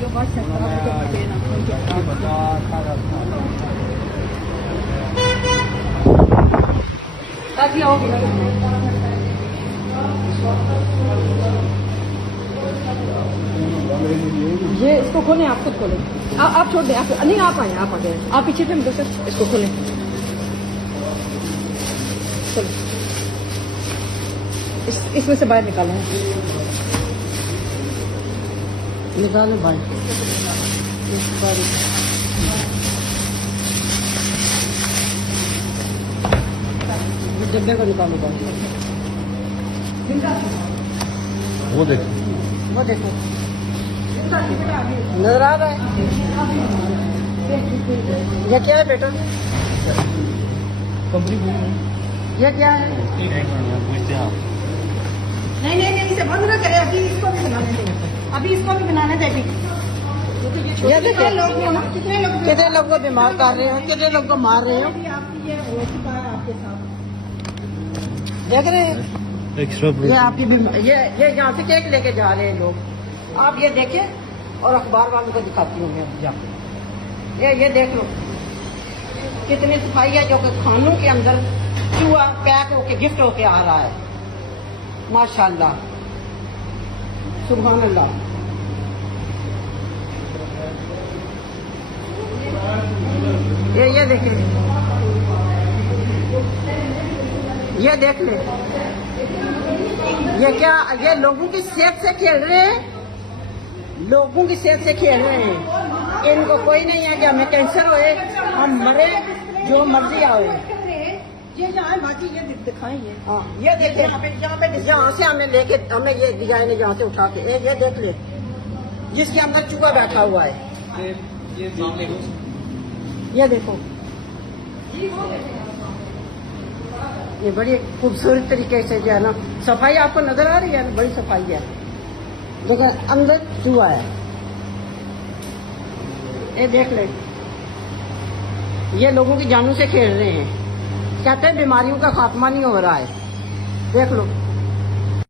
Yo basta ताकि आओ ये इसको खोलें, आप खुद खोलें। आप छोड़ दें, आप नहीं, आप आए, आप आ गए, आप पीछे से मुझे इसको खोलें। चलो इसमें से बाहर निकालो, निकालो बाहर। डब्बे को निकालो बाहर। वो देखो, वो देखो नजर आ रहा है। ये क्या है बेटा? ये क्या है? नहीं, इसे बंद ना करें, अभी इसको भी बनाने दें, अभी इसको भी बनाने दें। ये कितने लोग को बीमार कर रहे हो, कितने लोग को मार रहे हो, ये हो चुका है आपके साथ, देख रहे हैं? ये आपकी ये यहाँ से केक लेके जा रहे हैं लोग, आप ये देखें और अखबार वालों को दिखाती हूँ मैं। ये देख लो कितनी सफाई है, जो कि खानों के अंदर चूहा पैक होके गिफ्ट होके आ रहा है। माशाल्लाह, सुभान अल्लाह। ये देखें, ये देख ले, ये क्या, ये लोगों की सेहत से खेल रहे हैं, लोगों की सेहत से खेल रहे हैं। इनको कोई नहीं है कि हमें कैंसर होए, हम मरे, जो मर्जी आए। ये बाकी ये दिखाएंगे। हाँ, ये देखे, यहाँ से हमें लेके, हमें ये डिजाइन यहाँ से उठा के, ये देख ले, जिसके अंदर चूहा बैठा हुआ है। ये देखो, ये बड़ी खूबसूरत तरीके से जो है ना, सफाई आपको नजर आ रही है ना, बड़ी सफाई है। देखो अंदर चूहा है, ये देख ले, ये लोगों की जानों से खेल रहे हैं। कहते हैं बीमारियों का खात्मा नहीं हो रहा है, देख लो।